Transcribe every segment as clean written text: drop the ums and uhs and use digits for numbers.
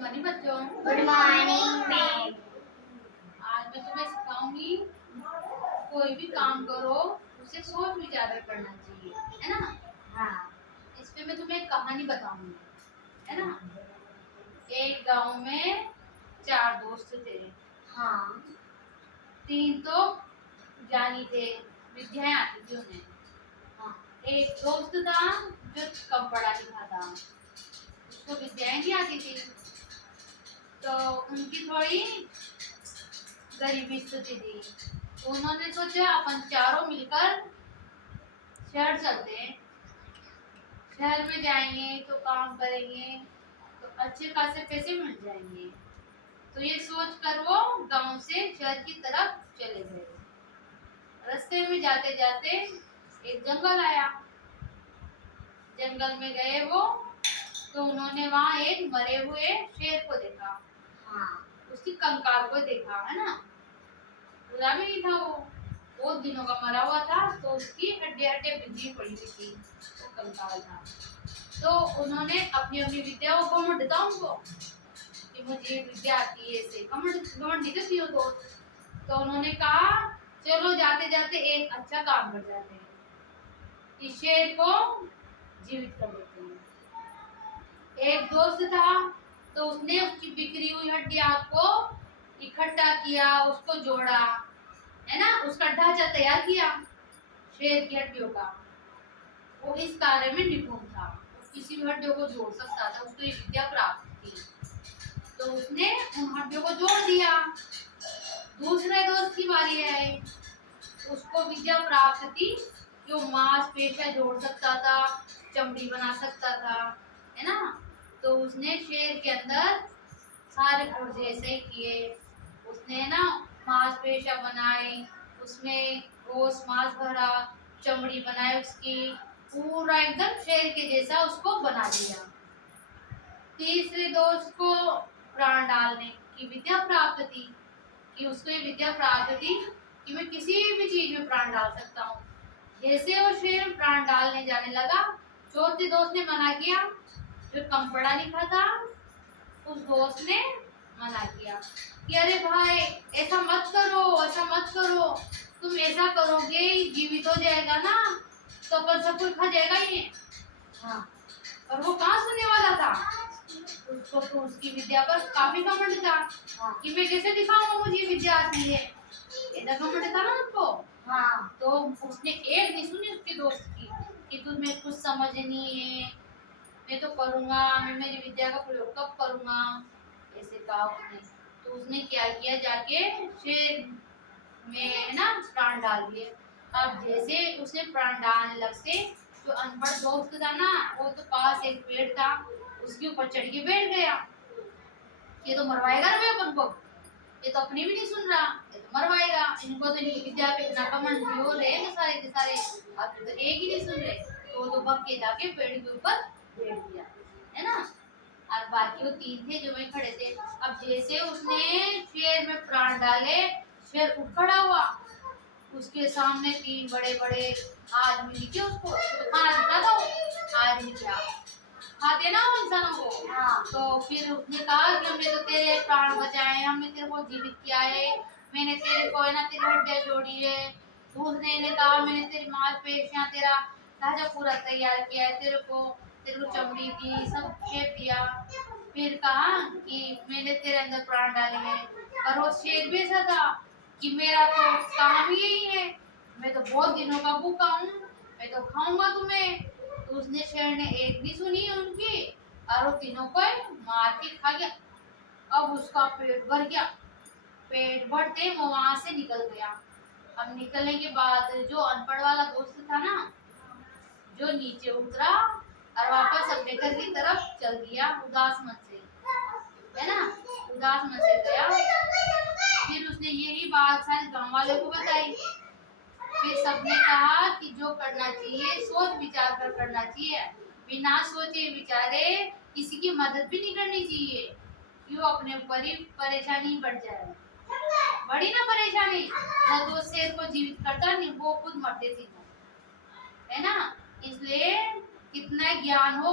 Morning बच्चों। Good morning ma'am. आज मैं तुम्हें सिखाऊंगी कोई भी काम करो उसे सोच विचार कर करना चाहिए, है ना। हाँ। इस पे मैं तुम्हें एक कहानी बताऊंगी, है ना। एक गांव में 4 दोस्त थे। हाँ। 3 तो ज्ञानी थे, विद्याएं आती थी उन्हें। हाँ। एक दोस्त था जो कम पढ़ा लिखा था, उसको विद्याएं नहीं आती थी, तो उनकी थोड़ी गरीबी स्थिति थी। उन्होंने सोचा अपन चारों मिलकर शहर चलते हैं, शहर में जाएंगे तो काम करेंगे तो अच्छे खासे पैसे मिल जाएंगे। तो ये सोच कर वो गांव से शहर की तरफ चले गए। रास्ते में जाते जाते एक जंगल आया। जंगल में गए वो, तो उन्होंने वहां एक मरे हुए शेर को देखा। हाँ। उसकी कंकाल को देखा, है ना। बुरा भी नहीं था वो, बहुत दिनों का मरा हुआ था, तो उसकी हड्डियां बिखरी पड़ी हुई थी, वो कंकाल था। तो उन्होंने अपनी अपनी विद्या को घमंड था उनको कि मुझे विद्या आती है, ऐसे घमंड नहीं थी वो तो उन्होंने कहा चलो जाते जाते एक अच्छा काम कर जाते हैं, इस शेर को जीवित कर देते हैं। एक दोस्त था तो उसने उसकी बिखरी हुई हड्डियां को इकट्ठा किया, उसको जोड़ा, है ना, उसका ढांचा तैयार किया शेर की हड्डियों का। वो इस कार्य में निपुण था, किसी भी हड्डियों को जोड़ सकता था, उसको ये विद्या प्राप्त थी। तो उसने उन हड्डियों को जोड़ दिया। दूसरे दोस्त की बारी आई, उसको विद्या प्राप्त थी कि वो मांसपेशियां जोड़ सकता था, चमड़ी बना सकता था, है ना। तो उसने शेर के अंदर सारे पुर्जे ऐसे ही किए, उसने ना मांसपेशियां बनाई, उसमें गोश्त मांस भरा, चमड़ी बनाई, उसकी पूरा एकदम शेर के जैसा उसको बना दिया। तीसरे दोस्त को प्राण डालने की विद्या प्राप्त थी, कि उसको ये विद्या प्राप्त थी कि मैं किसी भी चीज में प्राण डाल सकता हूँ। जैसे वो शेर प्राण डालने जाने लगा, चौथे दोस्त ने मना किया, जो कम पढ़ा लिखा था उस दोस्त ने मना किया कि अरे भाई ऐसा मत करो, ऐसा मत करो, तुम ऐसा करोगे जीवित हो जाएगा ना तो अपन सब कुछ खा जाएगा ये। हाँ, और वो कहाँ सुनने वाला था, उसको तो उसकी विद्या पर काफी घमंड था। हाँ, कि मैं कैसे दिखाऊंगा मुझे विद्या आती है, ऐसा घमंड था ना उसको। हाँ, तो उसने एक नहीं सुनी उसके दोस्त की कि तुम्हें कुछ समझ नहीं है, मैं तो करूंगा, मैं मेरी विद्या का प्रयोग कब करूंगा, ऐसे कहा उसने। तो उसने क्या किया, जाके शेर में ना प्राण डाल दिए। अब जैसे उसने प्राण डालने लगते, जो अनपढ़ दोस्त था ना, वो तो पास एक पेड़ था, उसके ऊपर चढ़ के बैठ गया। ये तो मरवाएगा ना अपन को, ये तो अपनी भी नहीं सुन रहा, ये तो मरवाएगा, इनको तो इनकी विद्या पे इतना घमंड हो रहे हैं सारे के सारे, अब तो एक ही नहीं सुन रहे। तो भग के जाके पेड़ के ऊपर बैठ गया, है ना। और बाकी वो 3 थे जो वहीं खड़े थे। अब जैसे उसने शेर में प्राण डाले, शेर उठ खड़ा हुआ, उसके सामने 3 बड़े बड़े आदमी दिखे उसको, तो खाना दिख रहा था वो आदमी, क्या खाते ना वो इंसानों को। हाँ, तो फिर उसने कहा कि हमने तो तेरे प्राण बचाए, हमने तेरे को जीवित किया है, मैंने तेरे को है ना तेरी हड्डियां जोड़ी है। दूसरे ने कहा मैंने तेरी मांसपेशियां, तेरा ढांचा पूरा तैयार किया है, तेरे को चमड़ी दी, सब शेप दिया। फिर कहा कि मैंने तेरे अंदर प्राण डाले हैं। और वो शेर भी ऐसा था कि मेरा तो काम ही यही है, मैं तो बहुत दिनों का भूखा हूँ, मैं तो खाऊंगा तुम्हें। तो उसने शेर ने एक नहीं सुनी उनकी, और वो तीनों को मार के खा गया। अब उसका पेट भर गया, पेट भरते वो वहां से निकल गया। अब निकलने के बाद जो अनपढ़ वाला दोस्त था ना, जो नीचे उतरा और वापस अपने घर की तरफ चल दिया उदास मन से, है ना, उदास मन से गया। फिर उसने यही बात सारे गांव वाले को बताई। फिर सबने कहा कि जो करना चाहिए सोच विचार कर करना चाहिए, बिना सोचे विचारे किसी की मदद भी नहीं करनी चाहिए, क्यों अपने ऊपर ही परेशानी बढ़ जाए। बड़ी ना परेशानी, ना तो शेर को जीवित करता नहीं, वो खुद मरते थे, है ना। इसलिए कितना ज्ञान हो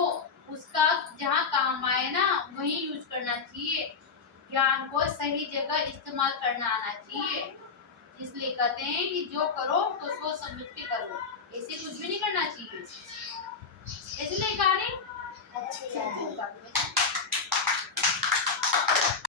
उसका जहाँ काम आए ना वही यूज करना चाहिए। ज्ञान को सही जगह इस्तेमाल करना आना चाहिए। इसलिए कहते हैं कि जो करो तो सोच समझ के करो, ऐसे कुछ भी नहीं करना चाहिए। इसलिए कहा नहीं